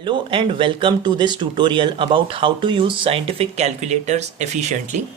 Hello and welcome to this tutorial about how to use scientific calculators efficiently.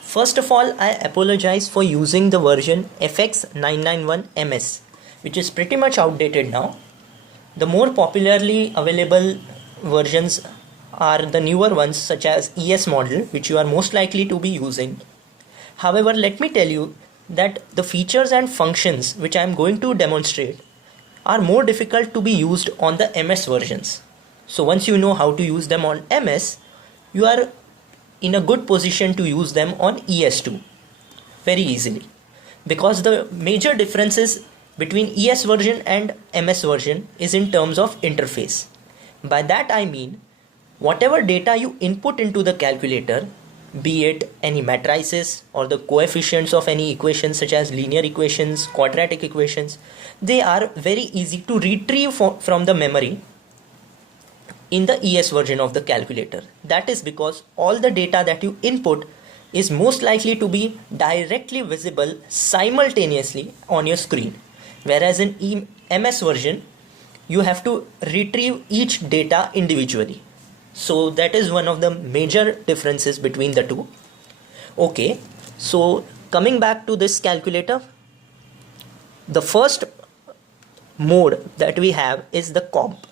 First of all, I apologize for using the version FX991MS, which is pretty much outdated now. The more popularly available versions are the newer ones such as ES model, which you are most likely to be using. However, let me tell you that the features and functions which I am going to demonstrate are more difficult to be used on the MS versions. So once you know how to use them on MS, you are in a good position to use them on ES2 very easily. Because the major differences between ES version and MS version is in terms of interface. By that I mean, whatever data you input into the calculator, be it any matrices or the coefficients of any equations such as linear equations, quadratic equations, they are very easy to retrieve from the memory in the ES version of the calculator. That is because all the data that you input is most likely to be directly visible simultaneously on your screen. Whereas in MS version, you have to retrieve each data individually. So that is one of the major differences between the two. Okay, so coming back to this calculator, the first mode that we have is the comp.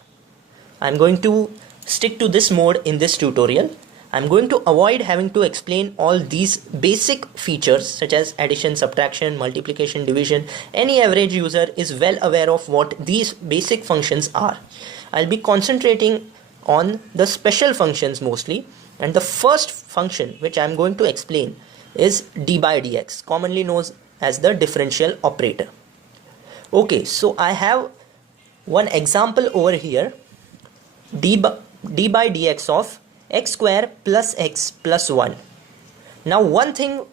I'm going to stick to this mode in this tutorial. I'm going to avoid having to explain all these basic features such as addition, subtraction, multiplication, division. Any average user is well aware of what these basic functions are. I'll be concentrating on the special functions mostly, and the first function which I'm going to explain is d by dx, commonly known as the differential operator. Okay, so I have one example over here, d by dx of x square plus x plus 1. Now one thing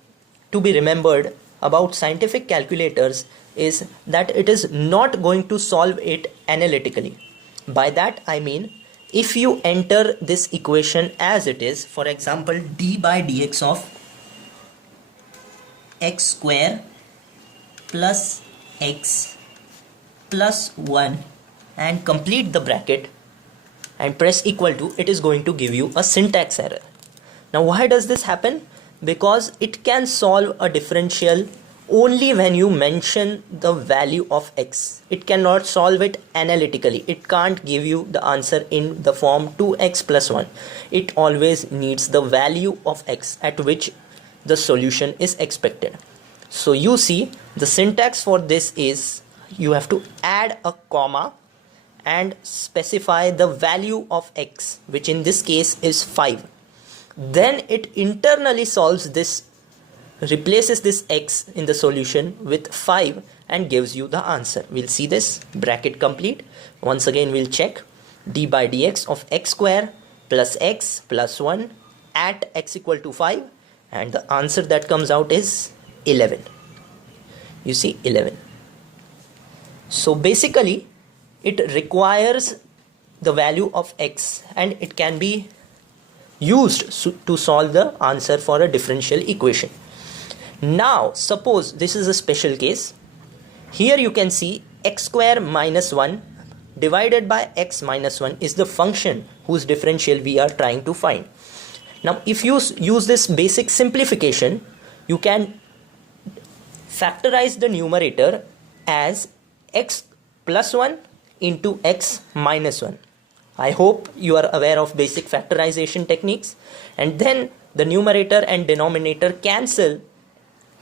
to be remembered about scientific calculators is that it is not going to solve it analytically. By that I mean, if you enter this equation as it is, for example d by dx of x square plus x plus 1 and complete the bracket and press equal to, it is going to give you a syntax error. Now why does this happen? Because it can solve a differential only when you mention the value of x. It cannot solve it analytically. It can't give you the answer in the form 2x plus 1. It always needs the value of x at which the solution is expected. So you see, the syntax for this is you have to add a comma and specify the value of x, which in this case is 5. Then it internally solves this, replaces this x in the solution with 5 and gives you the answer. We'll see this, bracket complete. Once again we'll check d by dx of x square plus x plus 1 at x equal to 5, and the answer that comes out is 11. You see, 11. So basically it requires the value of x and it can be used to solve the answer for a differential equation. Now suppose this is a special case. Here you can see x square minus 1 divided by x minus 1 is the function whose differential we are trying to find. Now if you use this basic simplification, you can factorize the numerator as x plus 1 into x minus 1. I hope you are aware of basic factorization techniques, and then the numerator and denominator cancel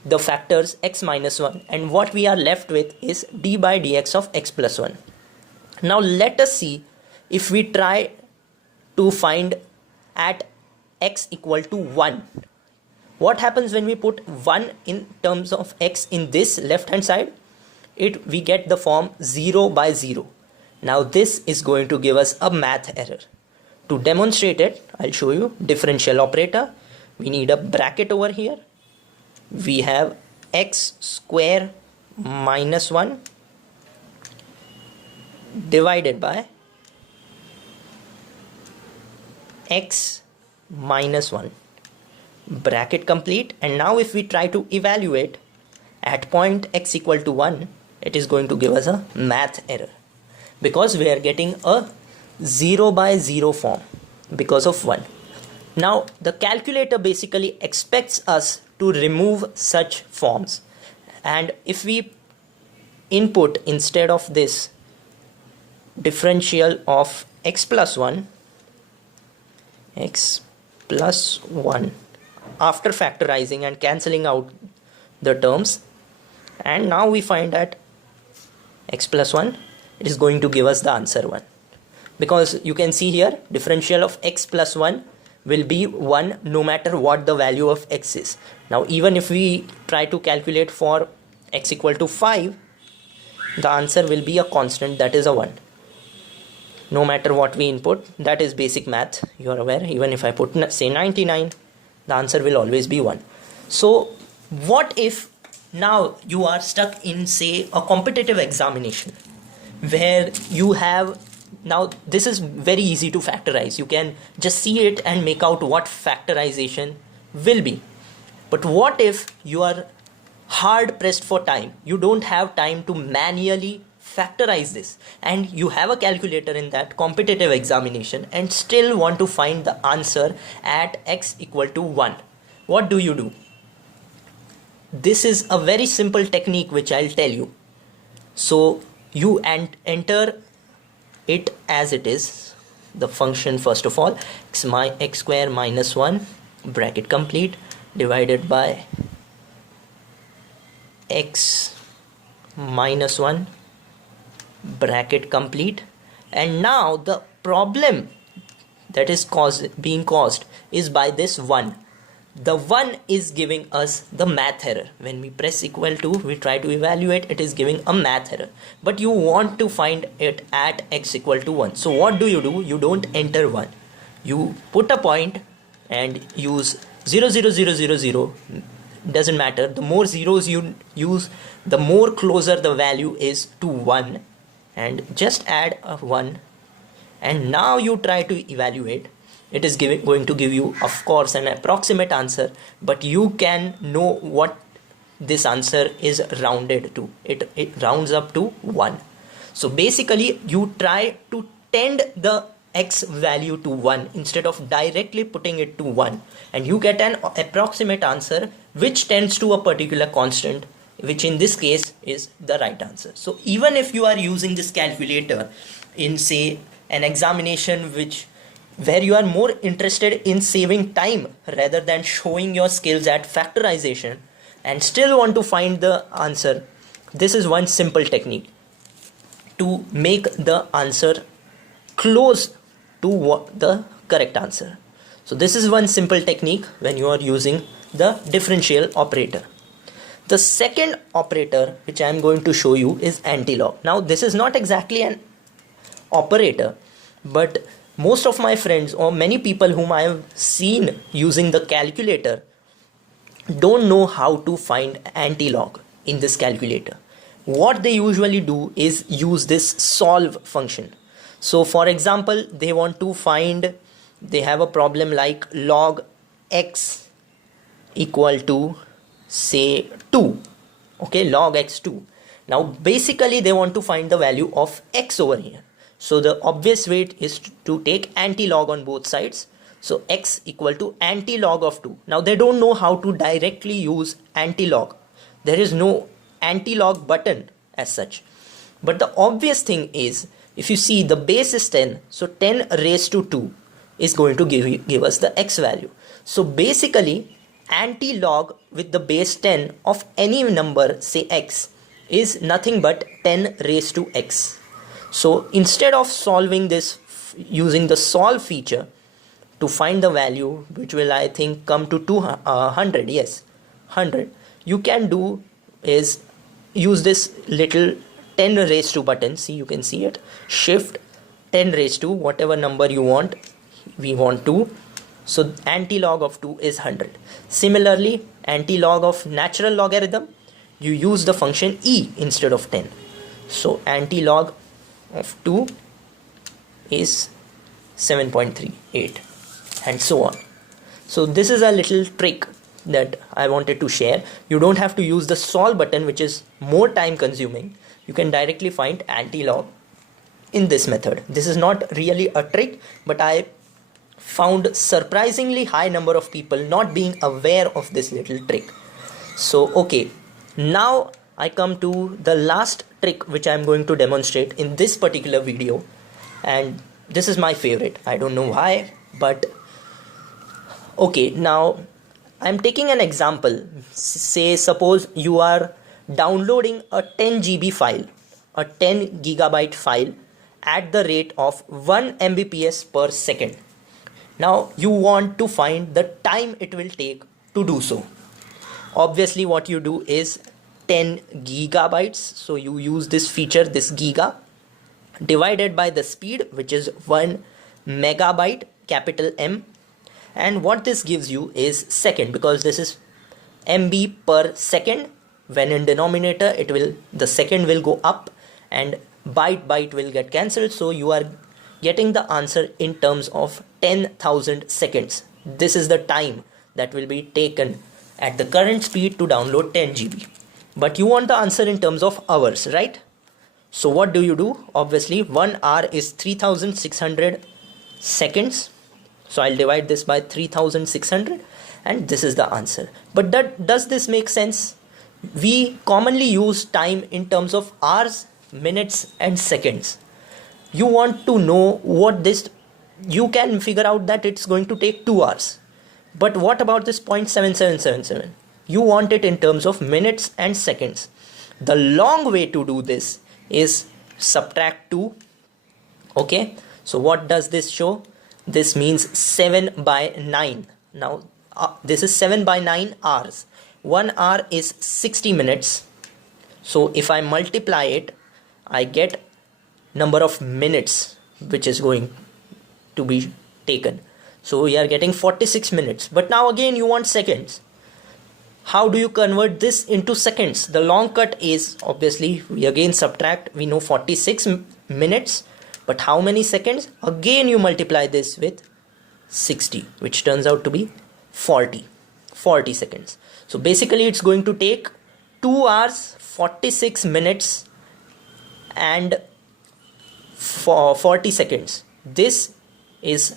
the factors x minus 1, and what we are left with is d by dx of x plus 1. Now let us see if we try to find at x equal to 1. What happens when we put 1 in terms of x in this left hand side? We get the form 0 by 0. Now this is going to give us a math error. To demonstrate it, I'll show you differential operator. We need a bracket over here. We have x square minus 1 divided by x minus 1. Bracket complete. And now if we try to evaluate at point x equal to 1, it is going to give us a math error, because we are getting a 0 by 0 form because of 1. Now the calculator basically expects us to remove such forms, and if we input instead of this differential of x plus 1 after factorizing and cancelling out the terms, and now we find that x plus 1, it is going to give us the answer 1, because you can see here differential of x plus 1 will be 1 no matter what the value of x is. Now even if we try to calculate for x equal to 5, the answer will be a constant, that is a 1, no matter what we input. That is basic math, you are aware. Even if I put say 99, the answer will always be 1. So what if now you are stuck in say a competitive examination where you have, now this is very easy to factorize, you can just see it and make out what factorization will be. But what if you are hard pressed for time, you don't have time to manually factorize this, and you have a calculator in that competitive examination and still want to find the answer at x equal to 1? What do? This is a very simple technique which I'll tell you. So you enter it as it is, the function first of all, x square minus 1 bracket complete divided by x minus 1 bracket complete, and now the problem that is being caused is by this 1. The 1 is giving us the math error. When we press equal to, we try to evaluate, it is giving a math error, but you want to find it at x equal to 1. So what do? You don't enter 1, you put a point and use 0 0 0 0 0, doesn't matter, the more zeros you use, the more closer the value is to 1, and just add a 1, and now you try to evaluate. It is going to give you, of course, an approximate answer, but you can know what this answer is rounded to. It rounds up to 1. So basically you try to tend the x value to 1 instead of directly putting it to 1, and you get an approximate answer which tends to a particular constant, which in this case is the right answer. So even if you are using this calculator in say an examination where you are more interested in saving time rather than showing your skills at factorization and still want to find the answer, this is one simple technique to make the answer close to the correct answer. So this is one simple technique when you are using the differential operator. The second operator which I am going to show you is antilog. Now this is not exactly an operator, but most of my friends or many people whom I have seen using the calculator don't know how to find antilog in this calculator. What they usually do is use this solve function. So for example, they want to find, they have a problem like log x equal to say 2, okay, log x 2. Now basically they want to find the value of x over here. So the obvious way is to take antilog on both sides. So x equal to antilog of 2. Now they don't know how to directly use antilog. There is no antilog button as such. But the obvious thing is, if you see the base is 10, so 10 raised to 2 is going to give us the x value. So basically antilog with the base 10 of any number, say x, is nothing but 10 raised to x. So instead of solving this using the solve feature to find the value, which will I think come to 200, yes, 100, you can do is use this little 10 raised to button. See, you can see it, shift 10 raised to whatever number you want, we want to. So antilog of 2 is 100. Similarly, antilog of natural logarithm, you use the function e instead of 10. So antilog of 2 is 7.38 and so on. So this is a little trick that I wanted to share. You don't have to use the solve button, which is more time consuming. You can directly find antilog in this method. This is not really a trick, but I found surprisingly high number of people not being aware of this little trick. So okay, now I come to the last trick which I am going to demonstrate in this particular video, and this is my favorite. I don't know why, but okay, now I'm taking an example. Say suppose you are downloading a 10 GB file, a 10 gigabyte file at the rate of 1 Mbps per second. Now you want to find the time it will take to do so. Obviously what you do is 10 gigabytes, so you use this feature, this giga, divided by the speed, which is 1 megabyte, capital M, and what this gives you is second, because this is MB per second. When in denominator the second will go up and byte will get cancelled, so you are getting the answer in terms of 10,000 seconds. This is the time that will be taken at the current speed to download 10 GB. But you want the answer in terms of hours, right? So what do you do? Obviously 1 hour is 3600 seconds. So I'll divide this by 3600 and this is the answer. But does this make sense? We commonly use time in terms of hours, minutes and seconds. You want to know what this, you can figure out that it's going to take 2 hours. But what about this 0.7777? You want it in terms of minutes and seconds. The long way to do this is subtract 2. Okay, so what does this show? This means 7 by 9. Now this is 7 by 9 hours. 1 hour is 60 minutes. So if I multiply it, I get number of minutes which is going to be taken. So we are getting 46 minutes. But now again you want seconds. How do you convert this into seconds? The long cut is obviously we again subtract. We know 46 minutes. But how many seconds? Again you multiply this with 60, which turns out to be 40 seconds. So basically it's going to take 2 hours 46 minutes and 40 seconds. This is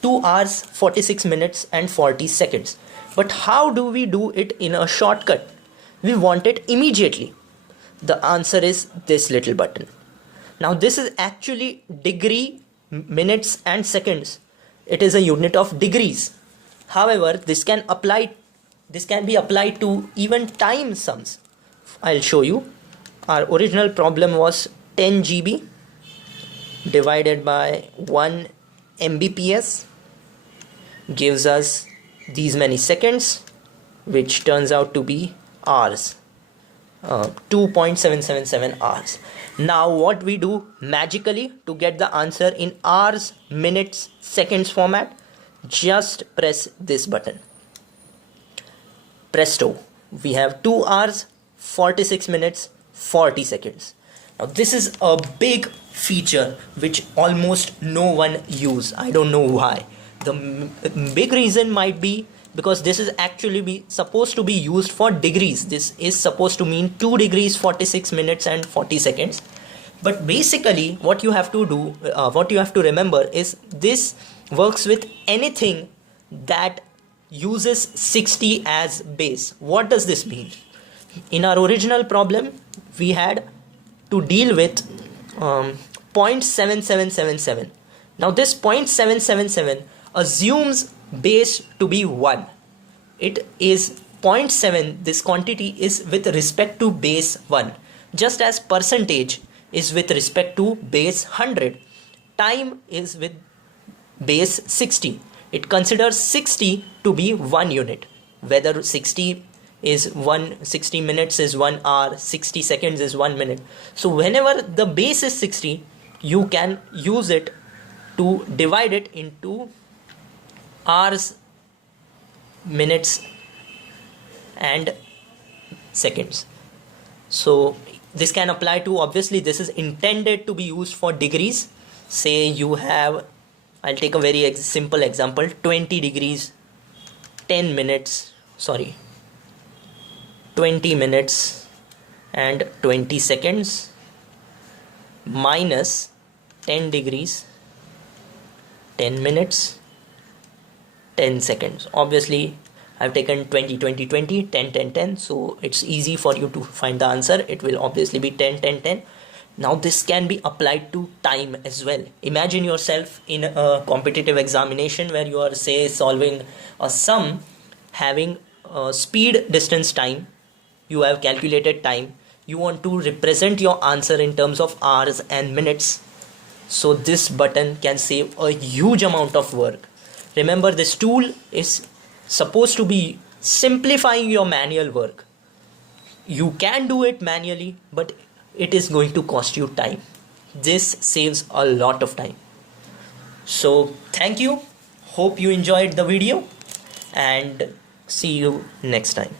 2 hours 46 minutes and 40 seconds. But how do we do it in a shortcut? We want it immediately. The answer is this little button. Now this is actually degree, minutes and seconds. It is a unit of degrees. However, this can be applied to even time sums. I'll show you. Our original problem was 10 GB divided by 1 Mbps gives us these many seconds, which turns out to be hours. 2.777 hours. Now what we do magically to get the answer in hours, minutes, seconds format, just press this button. Presto, we have 2 hours 46 minutes 40 seconds. Now this is a big feature which almost no one use. I don't know why. The big reason might be because this is actually supposed to be used for degrees. This is supposed to mean 2 degrees 46 minutes and 40 seconds. But basically what you have to do, what you have to remember is this works with anything that uses 60 as base. What does this mean? In our original problem we had to deal with 0.7777. Now this 0.777 assumes base to be 1. It is 0.7, this quantity is with respect to base 1, just as percentage is with respect to base 100. Time is with base 60. It considers 60 to be 1 unit, whether 60 minutes is 1 hour, 60 seconds is 1 minute. So whenever the base is 60, you can use it to divide it into hours, minutes and seconds. So this can apply to, obviously this is intended to be used for degrees. Say you have, I'll take a very simple example, 20 degrees, 20 minutes and 20 seconds minus 10 degrees, 10 minutes, 10 seconds. Obviously I've taken 20 20 20 10 10 10, so it's easy for you to find the answer. It will obviously be 10 10 10. Now this can be applied to time as well. Imagine yourself in a competitive examination where you are, say, solving a sum having speed, distance, time. You have calculated time, you want to represent your answer in terms of hours and minutes. So this button can save a huge amount of work. Remember, this tool is supposed to be simplifying your manual work. You can do it manually, but it is going to cost you time. This saves a lot of time. So thank you, hope you enjoyed the video, and see you next time.